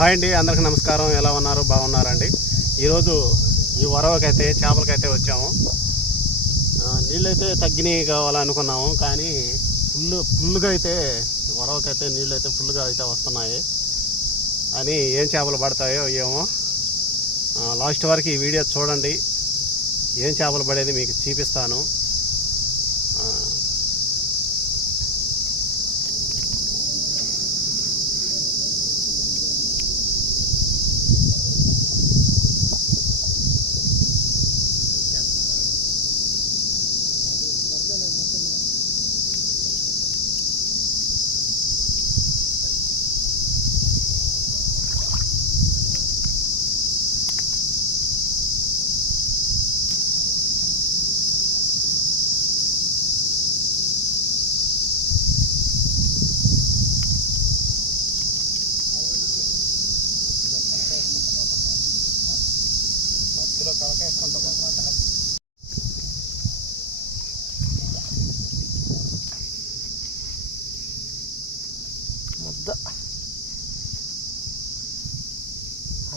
Hi అండి అందరికీ నమస్కారం. ఎలా ఉన్నారు? బాగున్నారండి? ఈరోజు ఈ వరవకైతే చేపలకైతే వచ్చాము. నీళ్ళైతే తగ్గినాయి కావాలనుకున్నాము కానీ ఫుల్ ఫుల్గా అయితే వరవకైతే నీళ్ళు అయితే ఫుల్గా అయితే వస్తున్నాయి. అని ఏం చేపలు పడతాయో ఏమో లాస్ట్ వరకు ఈ వీడియో చూడండి. ఏం చేపలు పడేది మీకు చూపిస్తాను.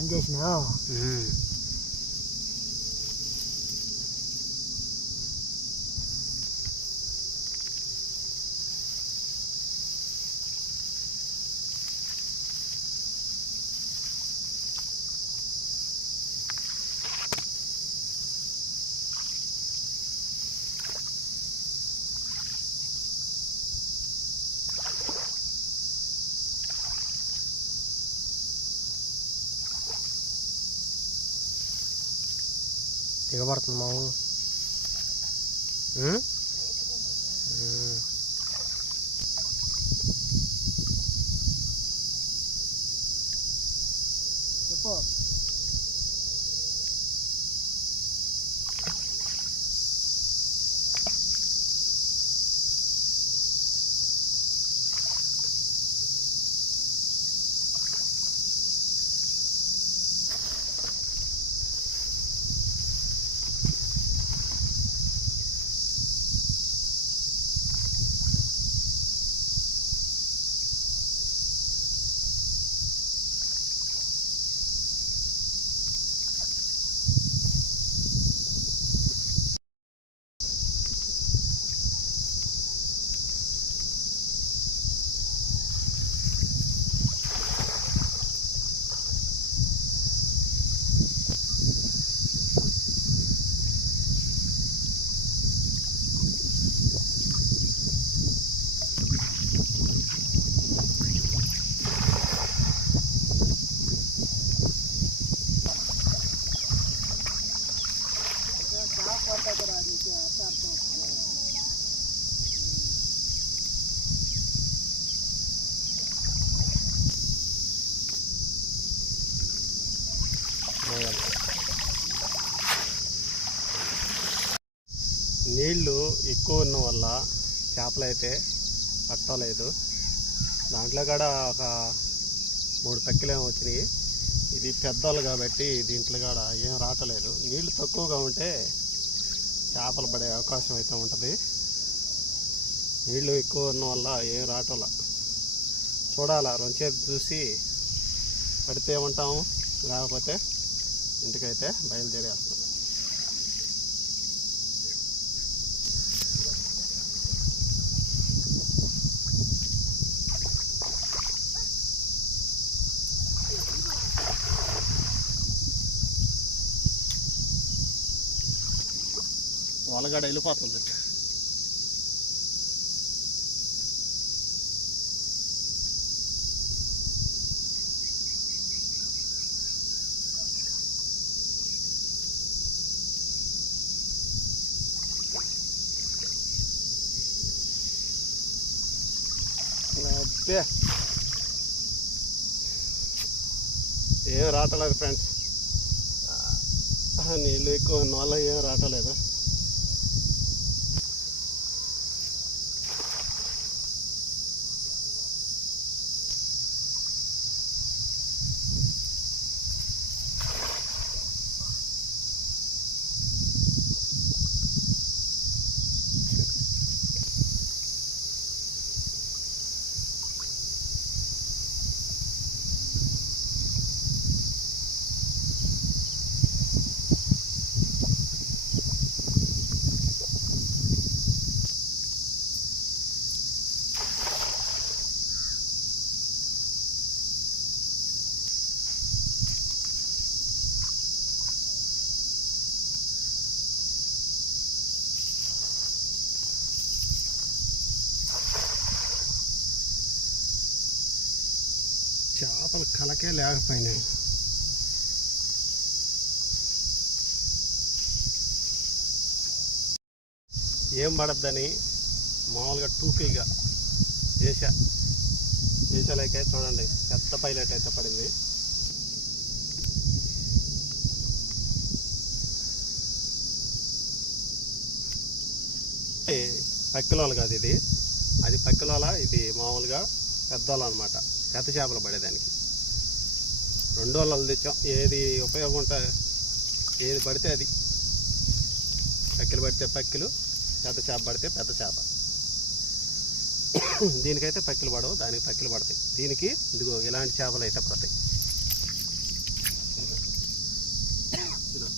સમજે છે ને હા దిగబడుతుంది మా ఊరు ఉమ్? పోయాలి నీళ్ళు ఎక్కువ ఉన్న వల్ల చేపలు అయితే పట్టలేదు. దాంట్లో కూడా ఒక మూడు పెక్కలేమో వచ్చినాయి. ఇది పెద్దలు కాబట్టి దీంట్లో కూడా ఏం రాటలేదు నీళ్ళు తక్కువగా ఉంటే చేపలు పడే అవకాశం అయితే ఉంటుంది. నీళ్ళు ఎక్కువ ఉన్న వల్ల ఏం రాటల చూడాలా రొంచేది చూసి పడితే ఉంటాము లేకపోతే ఇంటికైతే బయలుదేరేస్తాం వాళ్ళగాడ వెళ్ళిపోతుంది. రావట్లేదు ఫ్రెండ్స్ నీళ్ళు ఎక్కువ ఉన్న వల్ల ఏం రావట్లేదు. చేపలు కలకే లేకపోయినాయి. ఏం పడద్దని మామూలుగా టూపీగా చేసా వేసాలకే చూడండి పెద్ద పైలట్ అయితే పడింది. పక్కిలోలు కాదు ఇది. అది పక్కిలోల ఇది మామూలుగా పెద్దోళ్ళు అనమాట పెద్ద చేపలు పడేదానికి. రెండు వలలు తెచ్చాం. ఏది ఉపయోగం ఉంటే ఏది పడితే అది. పక్కిలు పడితే పక్కిలు పెద్ద చేప పడితే పెద్ద చేప. దీనికైతే పక్కిలు పడవు దానికి పక్కిలు పడతాయి. దీనికి ఇదిగో ఇలాంటి చేపలు అయితే పడతాయి ఇదిగో.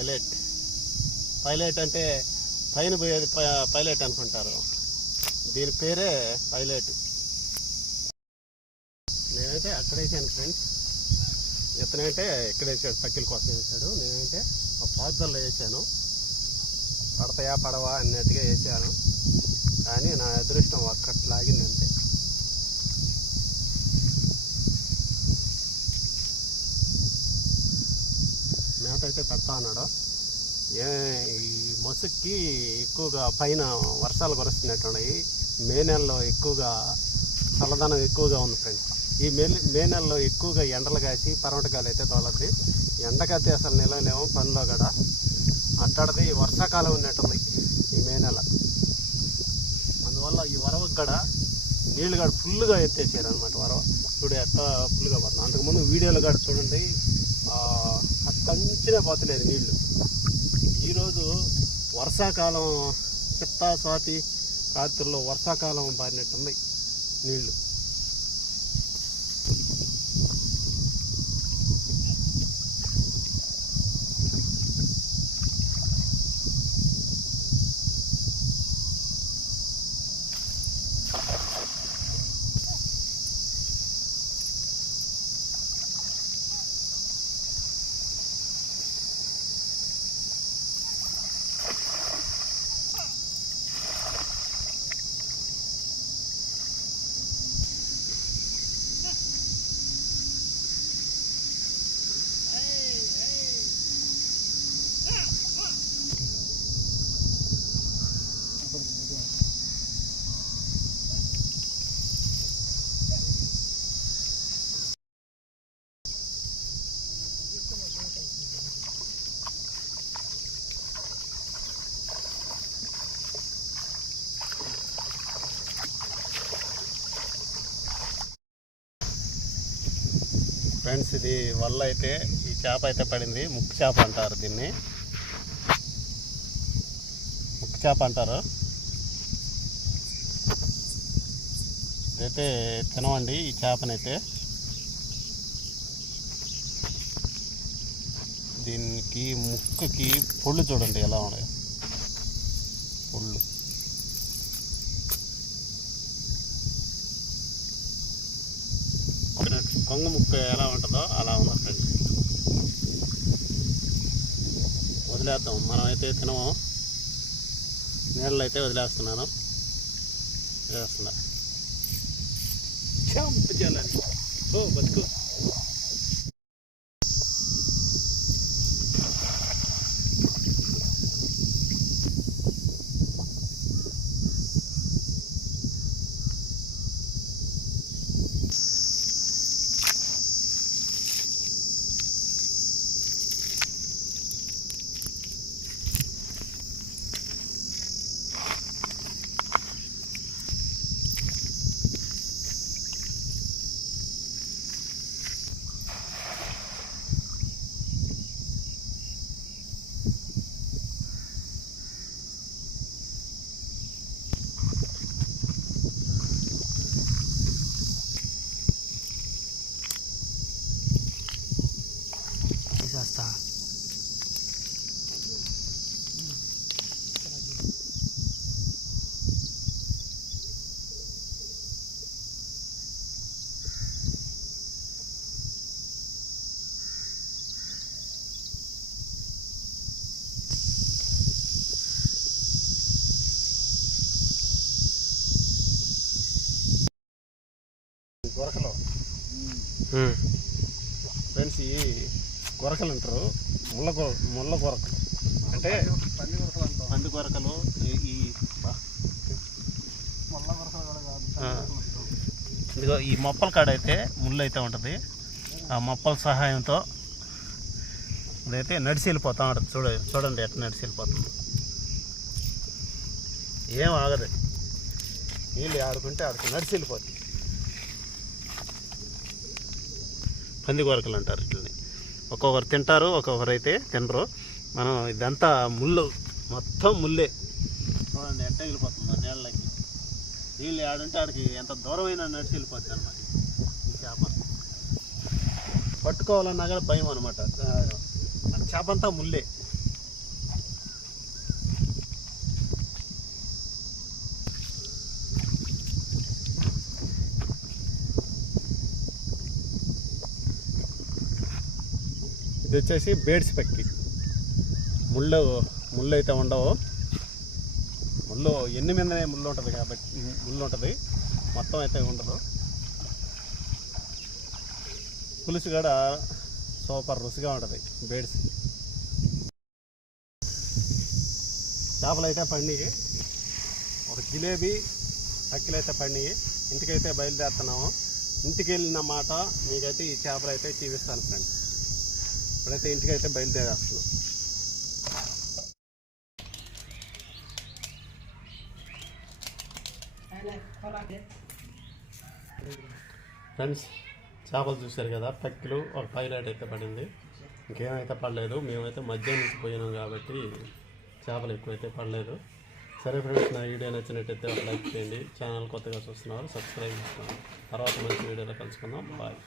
పైలట్. పైలట్ అంటే పైన పోయేది పైలట్ అనుకుంటారు. దీని పేరే పైలట్. నేనైతే అక్కడ వేసాను ఫ్రెండ్స్. ఇతనైతే ఇక్కడ వేసాడు పక్కిల కోసం వేసాడు. నేనైతే ఆ పాత్రలో వేసాను. పడతాయా పడవా అన్నట్టుగా వేసాను. కానీ నా అదృష్టం ఒక్కటి లాగింది అంతే. అయితే పెడతా ఉన్నాడు ఏ ఈ మసుక్కి ఎక్కువగా పైన వర్షాలు కురుస్తున్నట్టున్నాయి మే నెలలో ఎక్కువగా చల్లదనం ఎక్కువగా ఉంది ఫ్రెండ్స్. ఈ మే మే నెలలో ఎక్కువగా ఎండలు కాసి పర్వటకాలు అయితే తోలద్ది. ఎండకైతే అసలు నిలవలేము పనిలో కూడా. అట్టడది వర్షాకాలం ఉన్నట్టుంది ఈ మే నెల. అందువల్ల ఈ వరవకు కూడా నీళ్ళు కూడా ఫుల్గా ఎత్తేసారు అనమాట వరవ. చూడు ఎట్లా ఫుల్గా పడుతుంది. అంతకుముందు వీడియోలో కూడా చూడండి కంచినే పోతలేదు నీళ్ళు ఈరోజు వర్షాకాలం చిత్తా స్వాతి రాత్రుల్లో వర్షాకాలం పారినట్టుంది నీళ్ళు. ఫ్రెండ్స్ ఇది వల్ల అయితే ఈ చేప అయితే పడింది. ముక్కు చేప అంటారు దీన్ని. ముక్కు చేప అంటారు. ఇదైతే తినవండి ఈ చేపనైతే. దీనికి ముక్కుకి పొళ్ళు చూడండి ఎలా ఉన్నాయి. పొళ్ళు. కొంగ ముక్క ఎలా ఉంటుందో అలా ఉంది ఫ్రెండ్స్. వదిలేద్దాం. మనం అయితే తినము. నీళ్ళు అయితే వదిలేస్తున్నాను వేస్తున్నా చేయాలని ఓ బతుకు. గొరకలు. ఫ్రెండ్స్ ఈ గొరకలు అంటారు. ముళ్ళ గొ- ముళ్ళ గొరకలు. అంటే పంది గొరకలు ఈ-. ఇదిగో ఈ మొప్పల కాడ అయితే ముళ్ళు అయితే ఉంటుంది. ఆ మొప్పల సహాయంతో ఇదైతే నడిచి వెళ్ళిపోతా ఉంటుంది. చూడ చూడండి ఎట్లా నడిచి వెళ్ళిపోతుంది. ఏం ఆగదు. నీళ్ళు ఆడుకుంటే ఆడుకు నడిచి వెళ్ళిపోతుంది. పంది కొరకలు అంటారు ఇట్లని ఒక్కొక్కరు తింటారు ఒక్కొక్కరు అయితే తినరు. మనం ఇదంతా ముళ్ళు మొత్తం ముల్లే చూడండి ఎట్ట వెళ్ళిపోతుంది నీళ్ళకి నీళ్ళు ఆడుంటే ఆడికి ఎంత దూరమైనా నడిచి వెళ్ళిపోద్ది అనమాట ఈ చేప. పట్టుకోవాలన్నా కూడా భయం అనమాట చేపంతా ముల్లే ఇది వచ్చేసి బేడ్స్ పక్కి ముళ్ళు ముళ్ళు అయితే ఉండవు. ముళ్ళు ఎన్ని మీదనే ముళ్ళు ఉంటుంది కాబట్టి ముళ్ళు ఉంటుంది. మొత్తం అయితే ఉండదు. పులుసు కూడా సూపర్ రుచిగా ఉంటుంది బేడ్స్. చేపలు అయితే పండియి. ఒక జిలేబీ అక్కిలు అయితే ఇంటికైతే బయలుదేరుతున్నాము. ఇంటికి వెళ్ళిన మాట మీకైతే ఈ చేపలు అయితే చూపిస్తాను ఫ్రెండ్స్. ఇప్పుడైతే అయితే బయలుదేరేస్తున్నాం ఫ్రెండ్స్ చేపలు చూశారు కదా పక్కిలు ఒక పైలట్ అయితే పడింది. ఇంకేమైతే పడలేదు మేమైతే మధ్యాహ్నం నుంచి పోయినాం కాబట్టి చేపలు ఎక్కువైతే పడలేదు. సరే ఫ్రెండ్స్ నా వీడియో నచ్చినట్టయితే ఒక లైక్ చేయండి. ఛానల్ కొత్తగా చూస్తున్నారు సబ్స్క్రైబ్ చేసుకోండి. తర్వాత మంచి వీడియోలో కలుసుకుందాం. బాయ్.